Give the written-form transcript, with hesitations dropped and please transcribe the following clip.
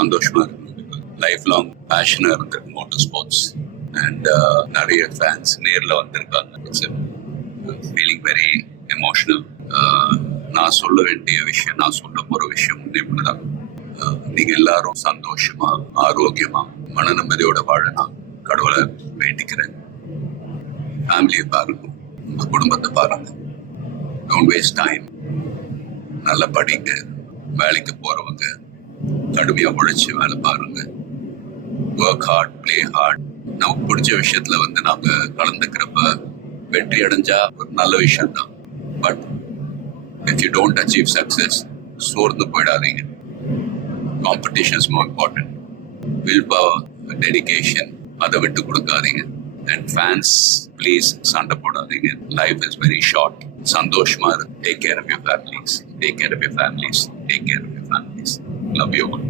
சந்தோஷமா இருக்கு. Life long பேஷனா இருந்திருக்கு மோட்டார் ஸ்போர்ட்ஸ். அண்ட் நிறைய ஃபேன்ஸ் நேரில் வந்திருக்காங்க. It's feeling very emotional. நான் சொல்ல வேண்டிய விஷயம், நான் சொல்ல போற விஷயம் ஒன்றே, நீங்க எல்லாரும் சந்தோஷமா, ஆரோக்கியமா, மன நிம்மதியோட வாழணும் கடவுளை வேண்டிக்கிறேன். ஃபேமிலியை பாருங்க, உங்க குடும்பத்தை பாருங்க. Don't waste time. நல்லா படிங்க. வேலைக்கு போறவங்க கடுமையா உழைச்சி வேலை பாருங்க. Work hard, play hard. நமக்கு பிடிச்ச விஷயத்துல நாம கலந்துக்கிறப்ப வெற்றி அடைஞ்சா ஒரு நல்ல விஷயம் தான். But if you don't achieve success, சோர்ந்து போயிடாதீங்க. Competition is more important. Willpower, dedication, அதை விட்டு கொடுக்காதீங்க. And fans, please சண்டை போடாதீங்க. Life is very short. சந்தோஷமா இருக்கு. Take care of your families. Take care of your families. Take care of your families. Love you all.